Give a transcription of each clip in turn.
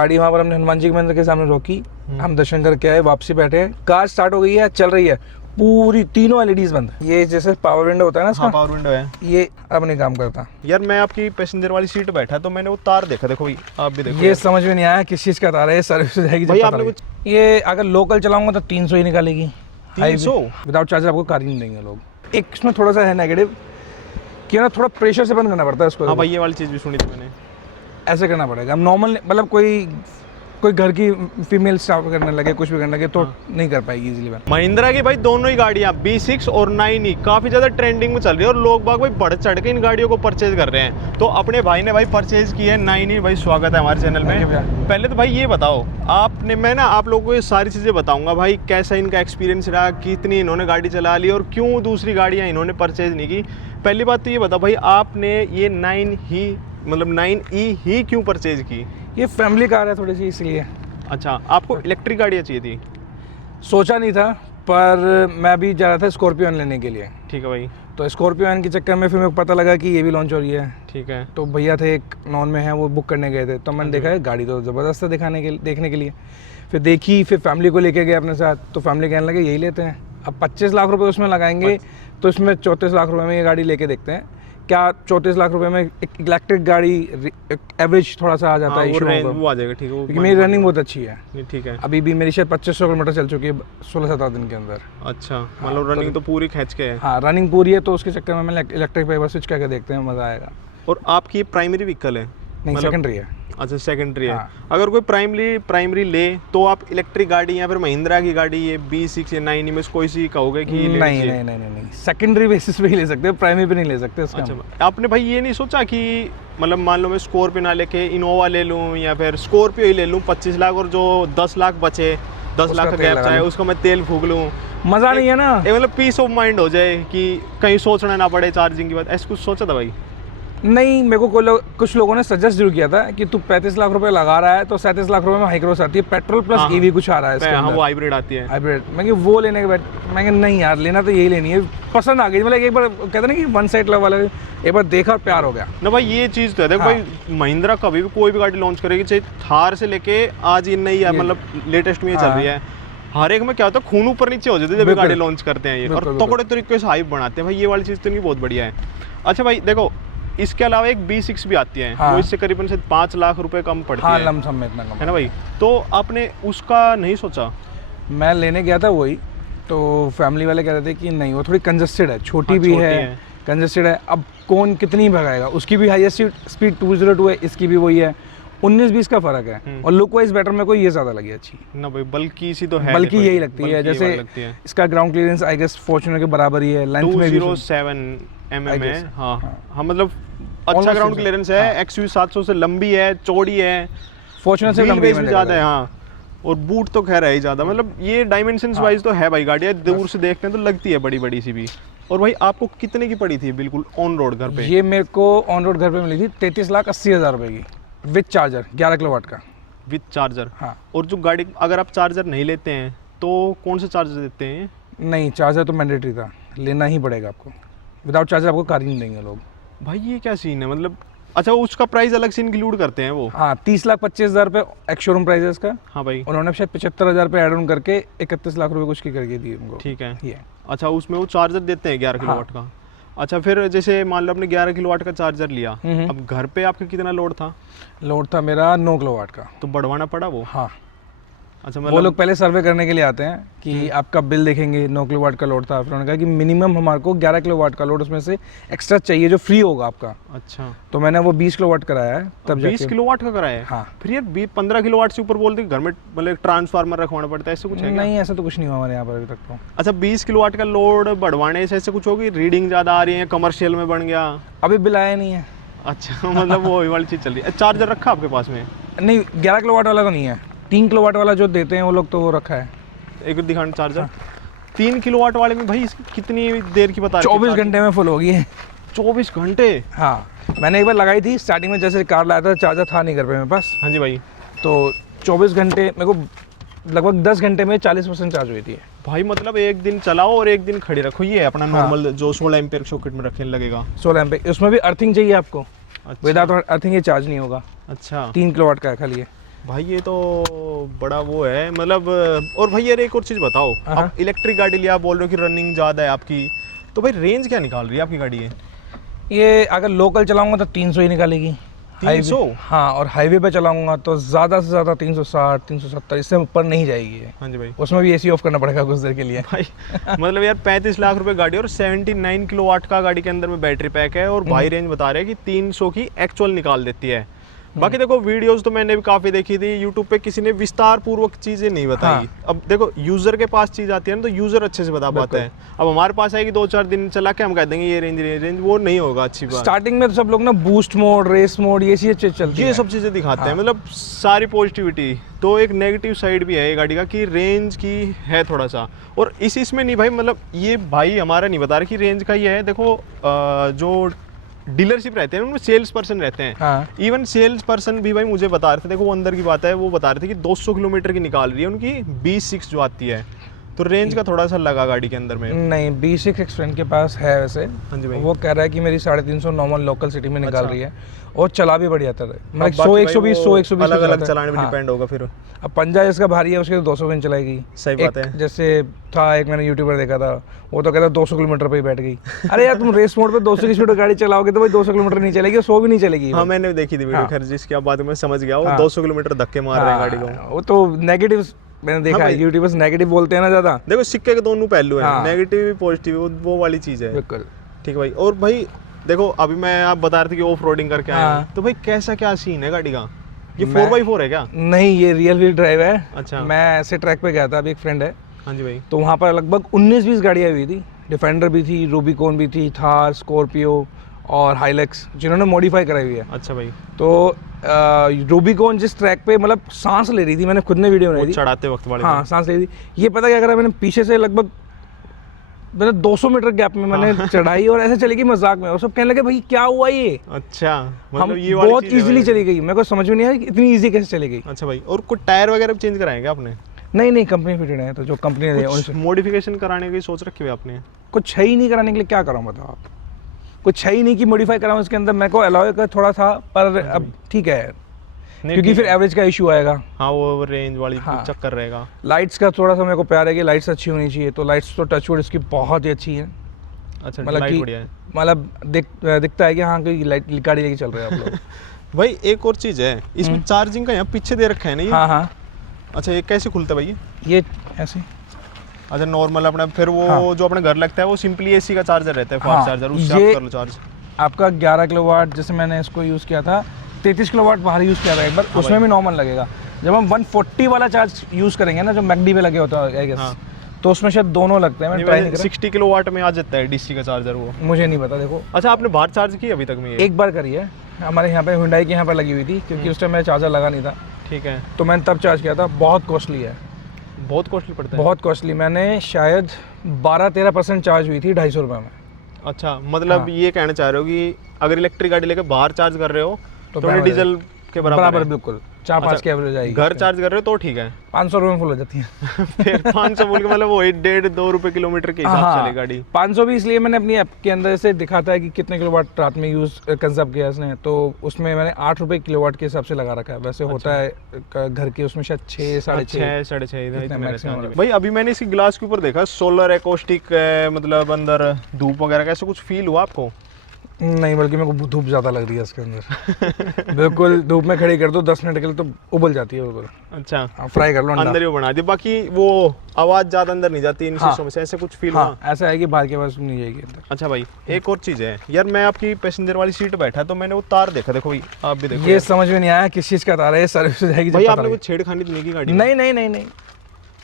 गाड़ी वहाँ पर हमने हनुमान जी के मंदिर के सामने रोकी, हम दर्शन करके आए, वापसी बैठे हैं, कार स्टार्ट हो गई है, चल रही है, पूरी तीनों एलईडीज बंद। ये जैसे पावर विंडो होता है ना इसका, हाँ, पावर विंडो है, ये अब नहीं काम करता। यार मैं आपकी पैसेंजर वाली सीट बैठा तो मैंने वो तार देखा, देखो भाई आप भी देखो। ये समझ में नहीं आया किस चीज़ का तार है, ये सर्विस हो जाएगी जब भाई पता आपने लगेगा। ये अगर लोकल चलाऊंगा तो 300 ही निकालेगी, 300 विदाउट चार्जर आपको कार ही नहीं देंगे लोग। एक इसमें थोड़ा सा है नेगेटिव कि ना थोड़ा प्रेशर से बंद करना पड़ता है इसको। हाँ भाई ये वाली चीज़ भी सुनी थी मैंने, ऐसे करना पड़ेगा। नॉर्मल मतलब कोई घर की फीमेल स्टाफ करने लगे, कुछ भी करने लगे तो नहीं कर पाएगी इजीली बंद। महिंद्रा की भाई दोनों ही गाड़ियाँ B6 और 9e काफ़ी ज़्यादा ट्रेंडिंग में चल रही है और लोग बाग भाई बढ़ चढ़ के इन गाड़ियों को परचेज कर रहे हैं। तो अपने भाई ने भाई परचेज की है 9e। भाई स्वागत है हमारे चैनल में। पहले तो भाई ये बताओ आपने, मैं ना आप लोगों को ये सारी चीज़ें बताऊंगा भाई, कैसा इनका एक्सपीरियंस रहा, कितनी इन्होंने गाड़ी चला ली और क्यों दूसरी गाड़ियाँ इन्होंने परचेज नहीं की। पहली बात तो ये बताओ भाई, आपने ये 9e ही क्यों परचेज की? ये फैमिली कार है थोड़ी सी, इसलिए। अच्छा, आपको इलेक्ट्रिक गाड़ियाँ चाहिए थी? सोचा नहीं था, पर मैं भी जा रहा था स्कॉर्पियो लेने के लिए। ठीक है भाई। तो स्कॉर्पियो के चक्कर में फिर मेरे को पता लगा कि ये भी लॉन्च हो रही है। ठीक है। तो भैया थे एक नॉन में है, वो बुक करने गए थे, तो मैंने देखा है गाड़ी तो ज़बरदस्त है देखने के लिए। फिर देखी, फिर फैमिली को लेके गए अपने साथ, तो फैमिली कहने लगे यही लेते हैं। अब 25 लाख रुपए उसमें लगाएंगे तो इसमें 34 लाख रुपए में ये गाड़ी लेके देखते हैं क्या 34 लाख रुपए में एक इलेक्ट्रिक गाड़ी एवरेज थोड़ा सा आ जाता है, वो आ जाएगा। ठीक है, क्योंकि मेरी रनिंग बहुत अच्छी है। ठीक है। अभी भी मेरी शायद 2500 किलोमीटर चल चुकी है 16-17 दिन के अंदर। अच्छा, मतलब रनिंग तो पूरी खींच के है। हाँ, रनिंग पूरी है, तो उसके चक्कर में मैं इलेक्ट्रिक पे स्विच करके देखते हैं, मज़ा आएगा। और आपकी ये प्राइमरी व्हीकल है? नहीं, सेकेंडरी है। अच्छा, सेकेंडरी है। हाँ। अगर कोई प्राइमरी ले तो आप इलेक्ट्रिक गाड़ी या फिर महिंद्रा की गाड़ी ये B6 या 9e में कोई सी कहोगे कि नहीं, सेकेंडरी बेसिस पे ही ले सकते हो, प्राइमरी पे नहीं ले सकते इसका। अच्छा, आपने भाई ये नहीं सोचा कि मतलब मान लो मैं स्कॉर्पियो ना लेके इनोवा ले लूँ या फिर स्कॉर्पियो ही ले लूँ 25 लाख और जो 10 लाख बचे, 10 लाख का गैप चाहे उसको मैं तेल फूक लूँ, मज़ा नहीं है ना? मतलब पीस ऑफ माइंड हो जाए कि कहीं सोचना ना पड़े चार्जिंग की बात, ऐसा कुछ सोचा था भाई? नहीं, मेरे को कुछ लोगों ने सजेस्ट जरूर किया था कि तू 35 लाख रुपए लगा रहा है तो 37 लाख रुपए में हाई क्रॉस आती है, पेट्रोल प्लस ईवी कुछ आ रहा है इसके अंदर। वो हाइब्रिड आती है। हाइब्रिड मैं वो लेने के बाद मैं नहीं यार, लेना तो यही लेनी है, पसंद आ गई। मतलब एक बार कहते हैं ना कि वन साइड लव वाला, एक बार देखा और प्यार हो गया ना भाई। ये चीज़ तो है, देखो भाई महिंद्रा कभी भी कोई भी गाड़ी लॉन्च करेगी, चाहे थार से लेके आज ये नई है, मतलब लेटेस्ट में ये चल रही है, हर एक में क्या होता है खून ऊपर नीचे हो जाते हैं जब गाड़ी लॉन्च करते हैं ये, और तगड़े तरीके से हाइप बनाते हैं भाई। ये वाली चीज़ तो नहीं बहुत बढ़िया है। अच्छा भाई देखो, इसके अलावा एक B6 भी आती है। हाँ। वो इससे करीबन से 5 लाख रुपए कम पड़ती है। लमसम में इतना कम है ना भाई? तो आपने उसका नहीं सोचा? मैं लेने गया था वही, तो फैमिली वाले कह रहे थे कि नहीं, वो थोड़ी कंजस्टेड है, छोटी भी है, कंजस्टेड है, अब कौन कितनी भगाएगा। उसकी भी हाईएस्ट स्पीड 202 है, इसकी भी वही है, 19-20 का फर्क है। और लुक वाइज बेटर मेरे को ये ज्यादा लगी अच्छी ना भाई, बल्कि सी तो है, बल्कि यही लगती है। जैसे इसका ground clearance I guess Fortuner के बराबर ही है, लेंथ में 207 mm है। हाँ, मतलब अच्छा ग्राउंड क्लियरेंस है। XUV 700 से लंबी है, चौड़ी है, फॉर्च्यूनर से लंबी भी ज्यादा है। हाँ, और बूट तो खैर है ही ज्यादा, मतलब ये डायमेंशंस वाइज तो है भाई गाड़ियाँ, दूर से देखते हैं तो लगती है बड़ी बड़ी सी भी। और भाई आपको कितने की पड़ी थी बिल्कुल ऑन रोड घर पे? ये मेरे को ऑन रोड घर पे मिली थी 33,80,000 रुपए की, विद चार्जर 11 किलोवाट का। With charger? हाँ। और जो गाड़ी अगर आप चार्जर नहीं लेते हैं तो कौन सा चार्जर देते हैं? नहीं, चार्जर तो मैंडेटरी था, लेना ही पड़ेगा आपको, विदाउट चार्जर आपको कार ही नहीं देंगे लोग। भाई ये क्या सीन है, मतलब अच्छा उसका प्राइस अलग से इंक्लूड करते हैं वो? हाँ, 30,25,000 रुपए एक शोरूम प्राइस है इसका। हाँ भाई, उन्होंने शायद 75,000 रुपए एड ऑन करके 31 लाख रुपए कुछ की करके दिए उनको। ठीक है ये। अच्छा, उसमें वो चार्जर देते हैं 11 किलोवाट का? अच्छा, फिर जैसे मान लो आपने 11 किलोवाट का चार्जर लिया, अब घर पे आपका कितना लोड था? लोड था मेरा 9 किलोवाट का। तो बढ़वाना पड़ा वो? हाँ। अच्छा, वो लोग पहले सर्वे करने के लिए आते हैं कि आपका बिल देखेंगे, 9 किलोवाट का लोड था, फिर उन्होंने कहा कि मिनिमम हमारे को 11 किलोवाट का लोड उसमें से एक्स्ट्रा चाहिए जो फ्री होगा आपका। अच्छा, तो मैंने वो 20 किलोवाट कराया है तब। 20 किलोवाट का कराया है? हाँ। फिर यार 15 किलोवाट से ऊपर बोलते घर में मतलब ट्रांसफार्मर रखवाना पड़ता है, ऐसा कुछ है? नहीं, ऐसा तो कुछ नहीं हुआ हमारे यहाँ पर अभी तक तो। अच्छा, 20 किलोवाट का लोड बढ़वाने से ऐसे कुछ होगी, रीडिंग ज़्यादा आ रही है, कमर्शियल में बन गया? अभी बिल आया नहीं है। अच्छा, मतलब वो वाली चीज़ चल रही है। चार्जर रखा आपके पास में? नहीं, 11 किलोवाट वाला तो नहीं है, 3 किलोवाट वाला जो देते हैं वो लोग तो वो रखा है। एक दिखाना चार्जर। 3 किलोवाट वाले में भाई कितनी देर की बता? 24 घंटे में फुल होगी। 24 घंटे? हाँ, मैंने एक बार लगाई थी स्टार्टिंग में, जैसे कार लाया था चार्जर था नहीं घर पे मेरे पास। हाँ जी भाई। तो 24 घंटे मेरे को लगभग 10 घंटे में 40% चार्ज हुई थी भाई। मतलब एक दिन चलाओ और एक दिन खड़ी रखो, ये अपना नॉर्मल जो 16 एम्पीयर सॉकेट में रखने लगेगा। 16 एम्पीयर, उसमें भी अर्थिंग चाहिए आपको। विदाउट अर्थिंग ये चार्ज नहीं होगा। अच्छा, 3 किलोवाट का है खाली। भाई ये तो बड़ा वो है मतलब। और भाई यार एक और चीज़ बताओ, आप इलेक्ट्रिक गाड़ी लिया, बोल रहे हो कि रनिंग ज़्यादा है आपकी, तो भाई रेंज क्या निकाल रही है आपकी गाड़ी ये अगर लोकल चलाऊंगा तो 300 ही निकालेगी। 300? हाँ, और हाईवे पे चलाऊंगा तो ज़्यादा से ज़्यादा 360 370, इससे ऊपर नहीं जाएगी ये। हाँ जी भाई। उसमें भी एसी ऑफ करना पड़ेगा कुछ देर के लिए भाई मतलब यार 35 लाख रुपए गाड़ी और 79 किलोवाट का गाड़ी के अंदर में बैटरी पैक है, और भाई रेंज बता रहे हैं कि 300 की एक्चुअल निकाल देती है। बाकी देखो वीडियोस तो मैंने भी काफ़ी देखी थी यूट्यूब पे, किसी ने विस्तार पूर्वक चीज़ें नहीं बताई। हाँ। अब देखो यूज़र के पास चीज़ आती है ना, तो यूज़र अच्छे से बता पाते हैं। अब हमारे पास आएगी 2-4 दिन चला के हम कह देंगे ये रेंज, वो नहीं होगा अच्छी बात। स्टार्टिंग में तो सब लोग ना बूस्ट मोड, रेस मोड, ये चीज़ें चलती ये सब चीज़ें दिखाते हैं, मतलब सारी पॉजिटिविटी। तो एक नेगेटिव साइड भी है ये गाड़ी का कि रेंज की है थोड़ा सा, और इसमें नहीं भाई, मतलब ये भाई हमारा नहीं बता रहे कि रेंज का ये है। देखो जो डीलरशिप रहते हैं उनमें सेल्स पर्सन रहते हैं। हाँ। इवन सेल्स पर्सन भी भाई मुझे बता रहे थे, देखो वो अंदर की बात है, वो बता रहे थे कि 200 किलोमीटर की निकाल रही है उनकी B6 जो आती है, तो रेंज का थोड़ा सा लगा गाड़ी के अंदर में। नहीं, B6 एक्सपेंड के पास है वैसे। हाँ जी भाई। वो कह रहा है कि मेरी 350 नॉर्मल लोकल सिटी में निकाल रही है, और चला भी बढ़िया था। मतलब अब 100 बाकी 120 100 120 अलग अलग चलाने पे डिपेंड होगा फिर। अब पंजा इसका भारी है, उसके तो 200 में चलाएगी। सही बात है। जैसे था एक मैंने यूट्यूबर देखा था, वो तो कहता 200 किलोमीटर पे ही बैठ गई। अरे यार तुम रेस मोड पे 200 की स्पीड गाड़ी चलाओगे तो भाई 200 किलोमीटर नहीं चलेगी, 100 भी नहीं चलेगी। हाँ मैंने देखी थी वीडियो, खैर जिसकी आप बात में समझ गया, वो 200 किलोमीटर धक्के मार रहे हैं गाड़ी को। वो तो नेगेटिव मैंने देखा है, यूट्यूबर्स नेगेटिव बोलते हैं ना ज़्यादा। देखो सिक्के के दोनों पहलू हैं, नेगेटिव भी पॉजिटिव, वो वाली चीज़ है। बिल्कुल ठीक है भाई। और भाई देखो अभी मैं आप बता रहे थे कि ऑफ रोडिंग करके आए हैं, तो भाई कैसा क्या सीन है गाड़ी का? ये 4x4 है क्या? नहीं, ये रियल व्हील ड्राइव है। अच्छा। मैं ऐसे ट्रैक पे गया था, अभी एक फ्रेंड है, हाँ जी भाई। तो वहाँ पर लगभग 19-20 गाड़ियाँ हुई थी। डिफेंडर भी थी, रूबिकॉन भी थी, थार, स्कॉर्पियो और हाइलक्स, जिन्होंने मॉडिफाई कराई हुई है। अच्छा भाई। तो रूबिकॉन जिस ट्रैक पे मतलब सांस ले रही थी, मैंने खुद ने वीडियो बनाई थी चढ़ाते वक्त वाले। हाँ, सांस ले रही थी। ये पता क्या करा मैंने, पीछे से लगभग मैंने 200 मीटर गैप में मैंने चढ़ाई, और ऐसे चली गई मजाक में, और सब कहने लगे भाई क्या हुआ ये। अच्छा, हम मतलब ये वाली बहुत चीज़ है इजीली भाई। चली गई, मेरे को समझ में नहीं आया कि इतनी इजी कैसे चली गई। अच्छा भाई। और कुछ टायर वगैरह भी चेंज कराएंगे आपने? नहीं, कंपनी फिटेड है, तो जो कंपनी ने दिया उनसे। मॉडिफिकेशन कराने की सोच रखी हुई आपने? कुछ है ही नहीं कराने के लिए, क्या कराऊँ बताओ आप। कुछ है ही नहीं कि मॉडिफाई कराऊँ इसके अंदर। मेरे को अलाउ का थोड़ा था, पर अब ठीक है, क्योंकि फिर एवरेज का इशू आएगा। हाँ, वो रेंज वाली चक्कर रहेगा। लाइट्स का थोड़ा सा मेरे को प्यार है कि लाइट्स अच्छी होनी चाहिए, तो लाइट्स तो टचवुड इसकी बहुत ही अच्छी है। अच्छा, मतलब लाइट कि बढ़िया है। मतलब दिखता है कि हाँ कोई लाइट गाड़ी लेके चल रहे हैं आप लोग। भाई एक और चीज़ है, इसमें चार्जिंग का यहाँ पीछे दे रखा है ना ये? हाँ। अच्छा, ये कैसे खुलता है भाई ये ऐसे। अच्छा, नॉर्मल अपना फिर वो जो अपने घर लगता है वो सिंपली एसी का चार्जर रहता है, फास्ट चार्जर, उससे आप कर लो चार्ज। आपका 11 किलोवाट, जैसे मैंने इसको यूज़ किया था, 33 किलोवाट बाहर यूज़ किया था एक बार, उसमें भी नॉर्मल लगेगा। जब हम 140 वाला चार्ज यूज़ करेंगे ना, जो मैकडी पे लगे होता है आई गेस, तो उसमें शायद दोनों लगते हैं। मैं ट्राई नहीं करा। 60 किलोवाट में आ जाता है डीसी का चार्जर वो? मुझे नहीं पता, देखो। अच्छा, आपने बाहर चार्ज की अभी तक में? एक बार करी है, हमारे यहाँ पे हुंडई के यहाँ पर लगी हुई थी, क्योंकि उस टाइम मेरा चार्जर लगा नहीं था। ठीक है। तो मैंने तब चार्ज किया था। बहुत कॉस्टली है, बहुत कॉस्टली पड़ता है। बहुत कॉस्टली। मैंने शायद 12-13% चार्ज हुई थी 250 रुपये में। अच्छा, मतलब ये कहना चाह रहे हो कि अगर इलेक्ट्रिक गाड़ी लेकर बाहर चार्ज कर रहे हो तो डीजल के बराबर बिल्कुल 4-5 की एवरेज आएगी। घर चार्ज कर रहे हो तो ठीक है। 500 रुपये में फुल हो जाती है। फिर 500 बोल के मतलब वो 1.5-2 रुपए किलोमीटर के हिसाब से चले गाड़ी। 500 भी इसलिए मैंने अपनी ऐप के अंदर से दिखाता है कि कितने किलोवाट रात में यूज़ कंजर्व किया इसने, तो उसमें मैंने 8 रुपये किलोवाट के हिसाब से लगा रखा है। वैसे होता है घर के उसमें शायद 6 साढ़े 6 भाई। अभी मैंने इसी ग्लास के ऊपर देखा सोलर एकॉस्टिक, मतलब अंदर धूप वगैरह का ऐसा कुछ फील हुआ आपको? नहीं, बल्कि मेरे को धूप ज़्यादा लग रही है इसके अंदर। बिल्कुल धूप में खड़ी कर दो 10 मिनट के लिए तो उबल जाती है बिल्कुल। अच्छा, फ्राई कर लो अंदर ही बना दी, बाकी वो आवाज़ ज़्यादा अंदर नहीं जाती इन शीशों में से, ऐसे कुछ फील हुआ? ऐसा है कि बाहर की आवाज़ नहीं जाएगी अंदर। अच्छा भाई, एक और चीज़ है यार, मैं आपकी पैसेंजर वाली सीट बैठा तो मैंने वो तार देखा, देखो भाई आप भी देखो। ये समझ में नहीं आया किस चीज़ का तार है, सर्विस जाएगी भाई। आपने कुछ छेड़खानी तो नहीं की गाड़ी? नहीं,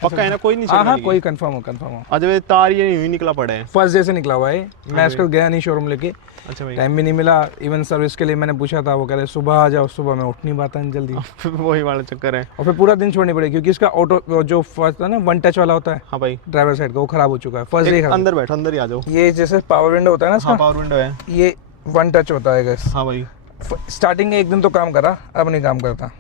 पक्का है ना? कोई नहीं? हाँ, कोई कंफर्म हो। अच्छा, तार ये नहीं निकला पड़ा है? फर्स्ट डे से निकला हुआ है। मैं इसको गया नहीं शोरूम लेके। अच्छा भाई। टाइम भी नहीं मिला, इवन सर्विस के लिए मैंने पूछा था, वो कह रहे सुबह आ जाओ। सुबह मैं उठ नहीं पाता जल्दी। वही वाला चक्कर है। और फिर पूरा दिन छोड़नी पड़ेगी, क्योंकि इसका ऑटो जो फर्स्ट है ना 1 टच वाला होता है। हाँ भाई। ड्राइवर साइड का वो खराब हो चुका है फर्स्ट डे। अंदर बैठो, अंदर ही आ जाओ। ये जैसे पावर विंडो होता है ना इसका। हाँ, पावर विंडो है। ये 1 टच होता है गैस। हाँ भाई। स्टार्टिंग में एक दिन तो काम करा, अब नहीं काम करता।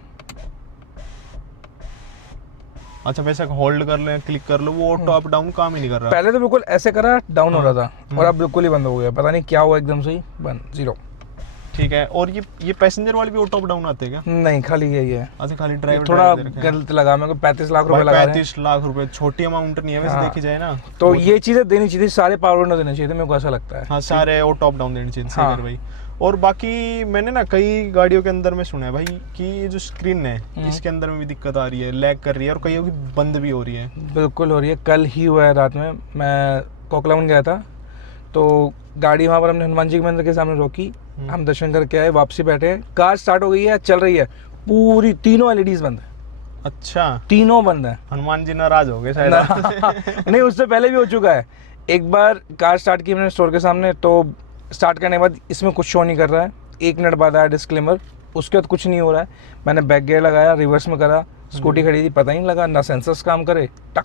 अच्छा, वैसे होल्ड कर ले, क्लिक कर लो, वो ऑटो अप डाउन काम ही नहीं कर रहा। पहले तो बिल्कुल ऐसे करा डाउन हो रहा था, और अब बिल्कुल ही बंद हो गया। पता नहीं क्या हुआ, एकदम से ही बंद, 0। ठीक है। और ये पैसेंजर वाले भी ऑटो अप डाउन आते हैं क्या? नहीं, खाली यही है। अच्छा, खाली ड्राइवर थोड़ा गलत लगा मेरे को, 35 लाख रुपए लगा रहे हैं। 35 लाख रुपए छोटी अमाउंट नहीं है वैसे देखी जाए ना, तो ये चीजें देनी चाहिए, सारे पावर विंडो देने चाहिए थे, मेरे को ऐसा लगता है। हाँ, सारे ऑटो अप डाउन देने चाहिए। सही है भाई। और बाकी मैंने ना कई गाड़ियों के अंदर में सुना है भाई कि ये जो स्क्रीन है इसके अंदर में भी दिक्कत आ रही है, लैग कर रही है और कईयों की बंद भी हो रही है। बिल्कुल हो रही है। कल ही हुआ है रात में, मैं कोकलावन गया था, तो गाड़ी वहाँ पर हमने हनुमान जी के मंदिर के सामने रोकी, हम दर्शन करके आए, वापसी बैठे हैं, कार स्टार्ट हो गई है, चल रही है, पूरी तीनों एलईडीज बंद है। अच्छा, तीनों बंद है। हनुमान जी नाराज हो गए शायद। नहीं, उससे पहले भी हो चुका है। एक बार कार स्टार्ट की मैंने स्टोर के सामने, तो स्टार्ट करने के बाद इसमें कुछ शो नहीं कर रहा है, 1 मिनट बाद आया डिस्क्लेमर, उसके बाद कुछ नहीं हो रहा है। मैंने बैक गियर लगाया, रिवर्स में करा, स्कूटी खड़ी थी, पता ही नहीं लगा, ना सेंसर्स काम करे, टक।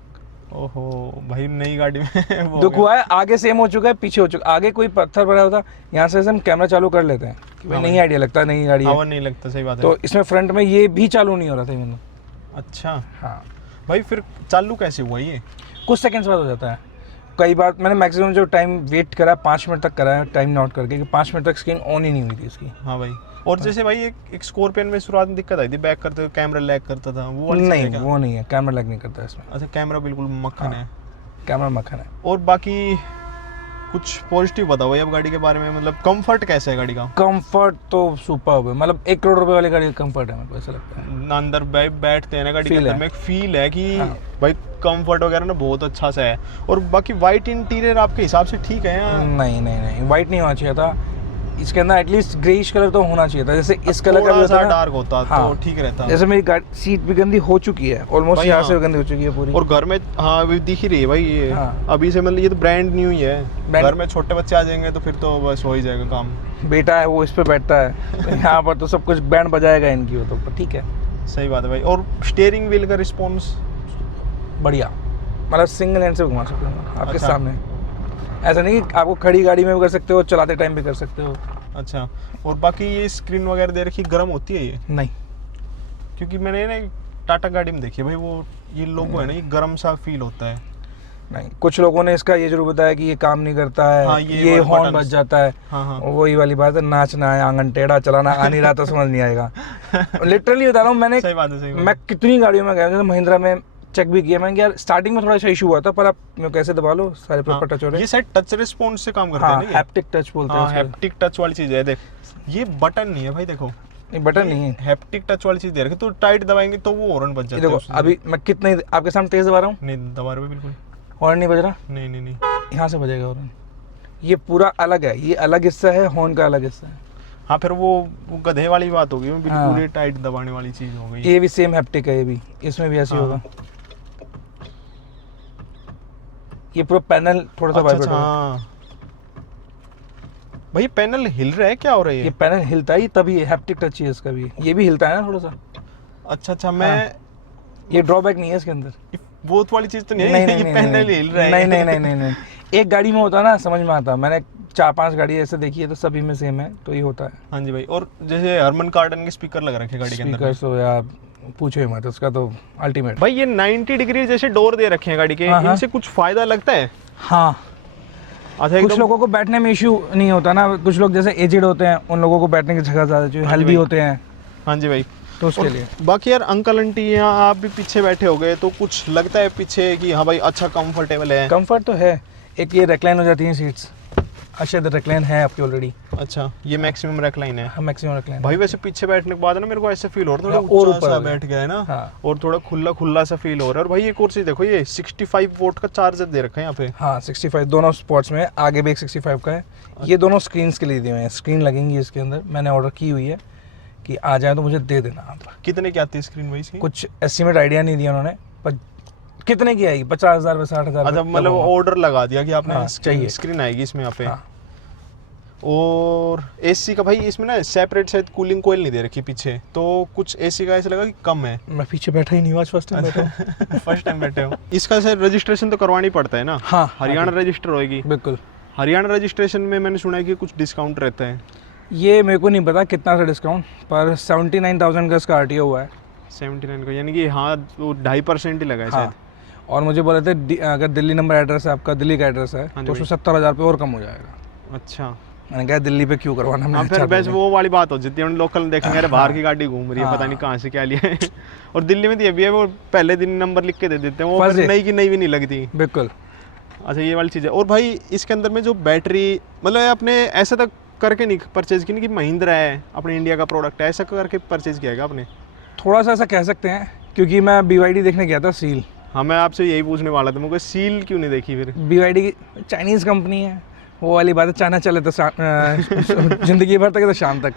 ओहो भाई, नई गाड़ी में वो दुख हुआ है। आगे सेम हो चुका है, पीछे हो चुका, आगे कोई पत्थर पड़ा होता, यहाँ से हम कैमरा चालू कर लेते हैं कि भाई नहीं आइडिया लगता, नई गाड़ी है, हवा नहीं लगता। सही बात है। तो इसमें फ्रंट में ये भी चालू नहीं हो रहा था मैंने। अच्छा, हाँ भाई फिर चालू कैसे हुआ ये? कुछ सेकंड्स बाद हो जाता है। कई बार मैंने मैक्सिमम जो टाइम वेट करा 5 मिनट तक करा है, टाइम नोट करके कि 5 मिनट तक स्क्रीन ऑन ही नहीं हुई थी इसकी। हाँ भाई। और जैसे भाई एक स्कॉर्पियन में शुरुआत में दिक्कत आई थी, बैक करते हुए कैमरा लैग करता था, वो वाली चीज़ है नहीं, क्या? वो नहीं है, कैमरा लैग नहीं करता इसमें। अच्छा, कैमरा बिल्कुल मक्खन है। कैमरा मक्खन है। और बाकी कुछ पॉजिटिव बताओ भाई अब गाड़ी के बारे में, मतलब कंफर्ट कैसा है गाड़ी का? कंफर्ट तो सुपर्ब है, मतलब 1 करोड़ रुपए वाली गाड़ी का कंफर्ट है, मेरे को ऐसा लगता है। ना अंदर बैठते हैं ना गाड़ी के Feel अंदर है। में एक फील है कि हाँ। भाई कंफर्ट वगैरह ना बहुत अच्छा सा है। और बाकी वाइट इंटीरियर आपके हिसाब से ठीक है या? नहीं नहीं नहीं, वाइट नहीं होना चाहिए था इसके अंदर, एटलीस्ट ग्रेइश कलर तो होना चाहिए था, जैसे इस कलर का भी होता है ना, डार्क होता हाँ। तो ठीक रहता। जैसे मेरी गाड़ी सीट भी गंदी हो चुकी है, ऑलमोस्ट भाई यहाँ हाँ। से गंदी हो चुकी है पूरी। और घर में हाँ अभी दिख ही रही है भाई ये। हाँ। अभी से मतलब ये तो ब्रांड न्यू ही है। Brand- घर में छोटे बच्चे आ जाएंगे तो फिर तो बस हो ही जाएगा काम। बेटा है वो इस पे बैठता है, तो यहाँ पर तो सब कुछ बैंड बजाएगा इनकी, वो तो ठीक है। सही बात है भाई। और स्टीयरिंग व्हील का रिस्पॉन्स बढ़िया, मतलब सिंगल हैंड से घुमा सकते हो आपके अच्छा। सामने, ऐसा नहीं कि आपको खड़ी गाड़ी में भी कर सकते हो, चलाते टाइम भी कर सकते हो। अच्छा। और बाकी ये स्क्रीन वगैरह दे रखी, गर्म होती है ये? नहीं क्योंकि मैंने ना टाटा गाड़ी में देखी है भाई, वो ये लोगो है ना, ये गर्म सा फील होता है। नहीं, कुछ लोगों ने इसका ये जरूर बताया कि ये काम नहीं करता है, हाँ, ये वाले हॉर्न buttons। बज जाता है। हाँ हाँ। वही वाली बात है, नाचना है, आंगन टेढ़ा, चलाना आ नहीं रहा तो समझ नहीं आएगा। लिटरली बता रहा हूँ, मैंने सही बात है, सही बात मैं कितनी गाड़ियों में गया, जैसे महिंद्रा में चेक भी किया मैंने, यार स्टार्टिंग में थोड़ा सा इशू हुआ था, पर आप कैसे दबा लो सारे प्रॉपर टच हो है। रहे ये हैं। शायद टच रिस्पॉन्स से काम करता है हाँ, ना ये? हैप्टिक टच बोलते हैं हाँ, उसको। हैप्टिक टच वाली चीज है। देख, ये बटन नहीं है भाई, देखो नहीं, बटन नहीं है। हैप्टिक टच वाली चीज दे रखी, तो टाइट दबाएंगे तो वो हॉर्न बज ये जाता है देखो, उससे। अभी मैं कितने आपके सामने तेज दबा रहा हूँ, नहीं दबा रहे बिल्कुल। हॉर्न नहीं बज रहा, नहीं नहीं नहीं। यहाँ से बजेगा हॉर्न। ये पूरा अलग है, ये अलग हिस्सा है, हॉर्न का अलग हिस्सा है। हाँ, फिर वो गधे वाली बात होगी, बिल्कुल हाँ। ही टाइट दबाने वाली चीज हो गई। ये भी सेम हैप्टिक है, ये भी, इसमें भी ऐसे हाँ। होगा। ये पूरा पैनल थोड़ा सा अच्छा, वाइब्रेट अच्छा, होगा। हाँ। भाई पैनल हिल रहा है क्या हो रहा है ये ये? पैनल हिलता है तभी हैप्टिक टच है इसका भी, ये भी हिलता है ना थोड़ा सा। अच्छा अच्छा, मैं ये ड्रॉबैक नहीं है इसके अंदर। वो वाली चीज तो नहीं है, नहीं ये नहीं पैनल नहीं हिल रहा है। नहीं नहीं नहीं नहीं नहीं, एक गाड़ी में होता ना समझ में आता, मैंने 4-5 गाड़ी ऐसे देखी है तो सभी में सेम है, तो ये होता है। हाँ जी भाई। और जैसे हरमन कार्डन के स्पीकर लग रखे गाड़ी के अंदर स्पीकर तो यार पूछो ही मत, उसका तो अल्टीमेट। भाई ये 90 डिग्री जैसे डोर दे रखे हैं गाड़ी के, हाँ, हाँ। इनसे कुछ फायदा लगता है? हाँ, अच्छा, कुछ एकदम लोगों को बैठने में इश्यू नहीं होता ना, कुछ लोग जैसे एजेड होते हैं, उन लोगों को बैठने की जगह ज़्यादा चाहिए, हाँ जी हेल्दी भाई। होते हैं, हाँ जी भाई। तो उसके और लिए। बाकी यार अंकल आंटी यहाँ आप भी पीछे बैठे हो गए, तो कुछ लगता है पीछे कि हाँ भाई अच्छा कंफर्टेबल है? कंफर्ट तो है, एक ये रेक्लाइन हो जाती है सीट्स, शायद रेक्लाइन है आपकी ऑलरेडी। अच्छा, ये मैक्सिमम रेक्लाइन है मैक्सिमम रेक्लाइन भाई। वैसे पीछे बैठने के बाद ना मेरे को ऐसा फील हो रहा है और थोड़ा ऊपर ऊंचा सा हो गया। बैठ गया है ना। हाँ। और थोड़ा खुला खुला सा फील हो रहा है। और भाई एक और चीज देखो, ये 65 वोट का चार्जर दे रखा है यहाँ पे। हाँ, 65 दोनों स्पॉट्स में, आगे भी एक 65 का है। ये दोनों स्क्रीन के लिए दिए हुए हैं, स्क्रीन लगेंगी इसके अंदर, मैंने ऑर्डर की हुई है कि आ जाए तो मुझे दे देना आप। कितने की आती है स्क्रीन भाई इसकी? कुछ एस्टिमेट आइडिया नहीं दिया उन्होंने, पर कितने की आएगी, 50,000 में 60,000? अच्छा, मतलब ऑर्डर लगा दिया कि आपने हाँ, चाहिए। स्क्रीन आएगी इसमें यहाँ पे। हाँ। और एसी का भाई इसमें ना सेपरेट शायद कूलिंग कोयल नहीं दे रखी पीछे, तो कुछ एसी का ऐसा लगा कि कम है। मैं पीछे बैठा ही नहीं, आज फर्स्ट टाइम बैठा हूँ। फर्स्ट टाइम बैठे हो। इसका शायद रजिस्ट्रेशन तो करवानी पड़ता है ना? हाँ, हरियाणा रजिस्टर होएगी। बिल्कुल। हरियाणा रजिस्ट्रेशन में मैंने सुना है कि कुछ डिस्काउंट रहता है। ये मेरे को नहीं पता कितना सा डिस्काउंट, पर 79,000 का इसका RTO हुआ है। 79 का, यानी कि हाँ वो 2.5% ही लगा है हाँ। शायद। और मुझे बोले थे अगर दिल्ली नंबर एड्रेस है आपका, दिल्ली का एड्रेस है, हाँ जी तो उसमें 70,000 पे और कम हो जाएगा। अच्छा, मैंने कहा दिल्ली पे क्यों करवाना, हाँ, मैंने फिर अच्छा बस वो वाली बात हो जाती है, लोकल देखेंगे अरे बाहर की गाड़ी घूम रही है, पता नहीं कहाँ से क्या लिया है। और दिल्ली में तो ये भी है, वो पहले दिन नंबर लिख के दे देते हैं, वो फर्स्ट फिर डे। नई की नई भी नहीं लगती। बिल्कुल। अच्छा, ये वाली चीज़ है। और भाई इसके अंदर में जो बैटरी, मतलब आपने ऐसा तक करके नहीं परचेज की, नहीं कि महिंद्रा है अपने इंडिया का प्रोडक्ट है, ऐसा करके परचेज किया है आपने? थोड़ा सा ऐसा कह सकते हैं, क्योंकि मैं BYD देखने गया था, सील। हाँ, मैं आपसे यही पूछने वाला था, मुझे सील क्यों नहीं देखी फिर? BYD की चाइनीज़ कंपनी है, वो वाली बात है, चाइना चले तो ज़िंदगी भर तक तो शाम तक।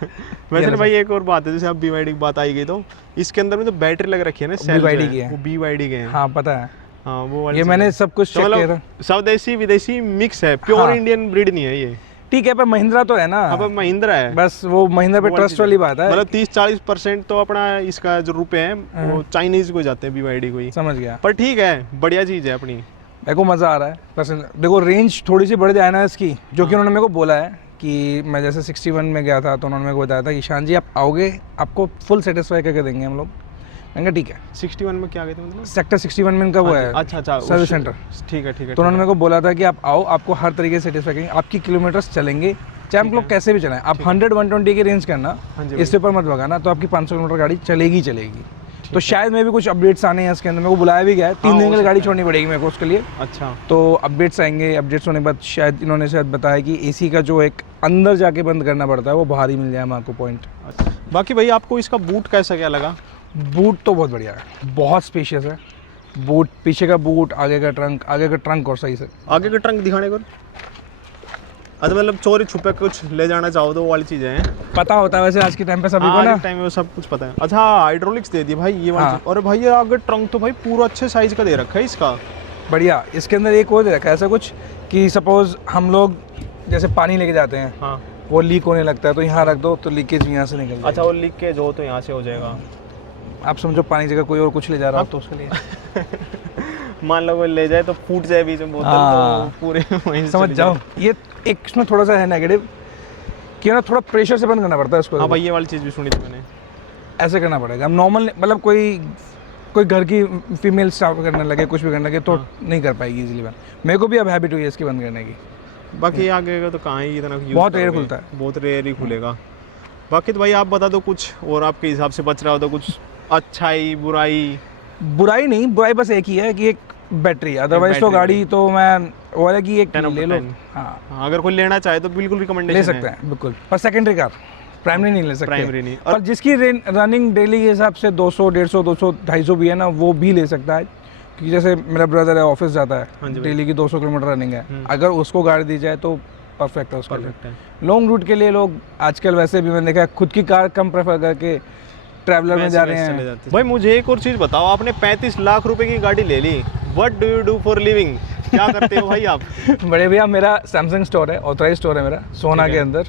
वैसे ना भाई एक और बात है, जैसे आप BYD की बात आई गई तो इसके अंदर में तो बैटरी लग रखी है ना, सेल BYD की है। वो BYD के हैं। हाँ पता है, हाँ, वो वाली ये चीज़ मैंने है। सब कुछ तो चेक किया मतलब था। स्वदेशी विदेशी मिक्स है, प्योर हाँ। इंडियन ब्रीड नहीं है ये। ठीक है, पर महिंद्रा तो है ना, अब महिंद्रा है, बस वो महिंद्रा पे वो ट्रस्ट चीज़ वाली बात है। मतलब 30-40% तो अपना इसका जो रुपए हैं वो चाइनीज को जाते हैं, BYD को ही। समझ गया। पर ठीक है, बढ़िया चीज़ है अपनी। मेरे को मज़ा आ रहा है पसंद। देखो रेंज थोड़ी सी बढ़ जाए ना इसकी, जो कि उन्होंने मेरे को बोला है कि मैं जैसे 61 में गया था तो उन्होंने मेरे को बताया था कि ईशान जी आप आओगे, आपको फुल सेटिस्फाई करके देंगे हम लोग। मैंने कहा ठीक है। 61 में क्या कहते हैं मतलब? सेक्टर 61 में इनका वो है, अच्छा अच्छा, सर्विस सेंटर। ठीक है ठीक है। तो उन्होंने मेरे को बोला था कि आप आओ, आपको हर तरीके से सेटिस्फाई करेंगे, आपकी किलोमीटर्स चलेंगे, चाहे हम लोग कैसे भी चलाएं। आप 100-120 की रेंज करना, हाँ जी इससे ऊपर मत भगाना, तो आपकी 500 किलोमीटर गाड़ी चलेगी चलेगी। तो शायद मैं भी कुछ अपडेट्स आने हैं इसके अंदर, मेरे को बुलाया भी गया है, 3 दिन के लिए गाड़ी छोड़नी पड़ेगी मेरे को उसके लिए। अच्छा, तो अपडेट्स आएंगे, अपडेट्स होने के बाद शायद इन्होंने शायद बताया कि AC का जो एक अंदर जाके बंद करना पड़ता है वो बाहर ही मिल जाए हमको पॉइंट। अच्छा। बाकी भाई आपको इसका बूट कैसा क्या लगा? बूट तो बहुत बढ़िया है, बहुत स्पेशियस है बूट, पीछे का बूट, आगे का ट्रंक और सही से। आगे का ट्रंक दिखाने को, अच्छा मतलब चोरी छुपे कुछ ले जाना चाहो तो वो वाली चीज़ें हैं, पता होता है वैसे आज के टाइम पे सभी को ना। टाइम में वो सब कुछ पता है। अच्छा, हाइड्रोलिक्स दे दी भाई ये वाली हाँ। चीज़। और भाई ये आगे ट्रंक तो भाई पूरा अच्छे साइज का दे रखा है इसका। बढ़िया। इसके अंदर एक और दे रखा है ऐसा कुछ कि सपोज हम लोग जैसे पानी लेके जाते हैं, हाँ, वो लीक होने लगता है तो यहाँ रख दो तो लीकेज यहाँ से निकल अच्छा, वो लीकेज हो तो यहाँ से हो जाएगा। आप समझो पानी जगह कोई और कुछ ले जा रहा हो तो उसके लिए मान लो वो ले जाए तो फूट जाए बीच में बोतल, हाँ। तो पूरे वहीं से समझ चली जाओ। जाए। ये एक इसमें थोड़ा सा है नेगेटिव कि ना थोड़ा प्रेशर से बंद करना पड़ता है इसको। हाँ भाई, ये वाली चीज़ भी सुनी थी मैंने। ऐसे करना पड़ेगा। हम नॉर्मल मतलब कोई घर की फीमेल स्टाफ करने लगे, कुछ भी करने लगे तो नहीं कर पाएगी इजीली बंद। मेरे को भी अब हैबिट हुई है इसकी बंद करने की। बाकी आगे का तो कहाँ ही इतना use बहुत रेयर करोगे, खुलता है। बहुत रेयर ही खुलेगा। बाकी तो भाई आप बता दो कुछ और आपके हिसाब से बच रहा हो तो कुछ अच्छाई बुराई। बुराई नहीं, बुराई बस एक ही है कि एक बैटरी, अदरवाइज तो बैटरी गाड़ी तो मैं वो है कि एक 10 ले लो। 10। हाँ, हाँ, अगर कोई लेना चाहे तो बिल्कुल रिकमेंडेशन ले सकते हैं बिल्कुल, पर सेकेंडरी कार, प्राइमरी नहीं ले सकते। प्राइमरी नहीं। और जिसकी रनिंग डेली के हिसाब से 200, 150, 200, 250 भी है ना, वो भी ले सकता है। क्योंकि जैसे मेरा ब्रदर है, ऑफिस जाता हाँ है, जी भाई। डेली की 200 किलोमीटर रनिंग है, अगर उसको गाड़ी दी जाए तो परफेक्ट है उसके लिए। परफेक्ट है। लॉन्ग रूट के लिए लोग आजकल वैसे भी मैंने देखा है खुद की कार कम प्रेफर करके ट्रैवलर में जा रहे वैसे चले हैं। जाते हैं। भाई मुझे एक और चीज़ बताओ, आपने 35 लाख रुपए की गाड़ी ले ली, what do you do for living? क्या करते हो भाई आप? बड़े भैया, मेरा सैमसंग स्टोर है, ऑथराइज स्टोर है मेरा सोना के अंदर।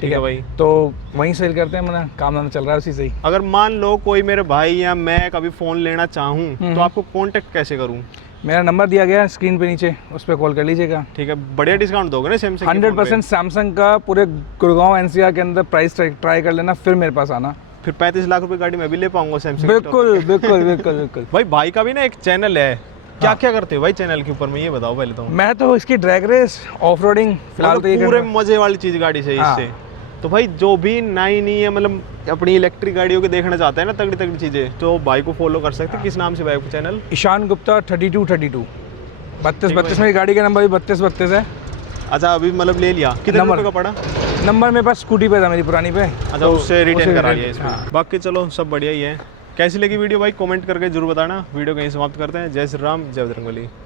ठीक है भाई। तो वहीं सेल करते हैं, मेरा काम धाम चल रहा है उसी से ही। अगर मान लो कोई मेरे भाई या मैं कभी फ़ोन लेना चाहूँ तो आपको कांटेक्ट कैसे करूँ? मेरा नंबर दिया गया है स्क्रीन पे नीचे, उस पर कॉल कर लीजिएगा। ठीक है, बढ़िया डिस्काउंट दोगे ना सैमसंग? 100% सैमसंग का पूरे गुड़गांव NCR के अंदर प्राइस ट्राई कर लेना, फिर मेरे पास आना। फिर 35 लाख रुपए गाड़ी मैं भी ले पाऊंगा सैमसंग? बिल्कुल बिल्कुल बिल्कुल बिल्कुल। भाई का भी ना एक चैनल है, क्या क्या करते हो भाई चैनल के ऊपर में, ये बताओ पहले तो। मैं तो इसकी ड्रैग रेस, ऑफ रोडिंग फिलहाल तो ये पूरे कर रहा मजे वाली चीज गाड़ी से हाँ। इससे। तो भाई जो भी नई नहीं है, मतलब अपनी इलेक्ट्रिक गाड़ियों के देखना चाहता है ना तगड़ी तगड़ी चीजें, तो भाई को फॉलो कर सकते हैं। किस नाम से भाई को चैनल? ईशान गुप्ता 3232 32 मेरी गाड़ी का नंबर भी 3232 है। अच्छा, अभी मतलब ले लिया, कितने नंबर रुपए का पड़ा? नंबर मेरे पास स्कूटी पे था, मेरी पुरानी पे। अच्छा, तो उससे रिटर्न करा लिया हाँ। इसमें। बाकी चलो सब बढ़िया ही है। कैसी लगी वीडियो भाई कमेंट करके जरूर बताना। वीडियो कहीं समाप्त करते हैं। जय श्री राम, जय बजरंगबली।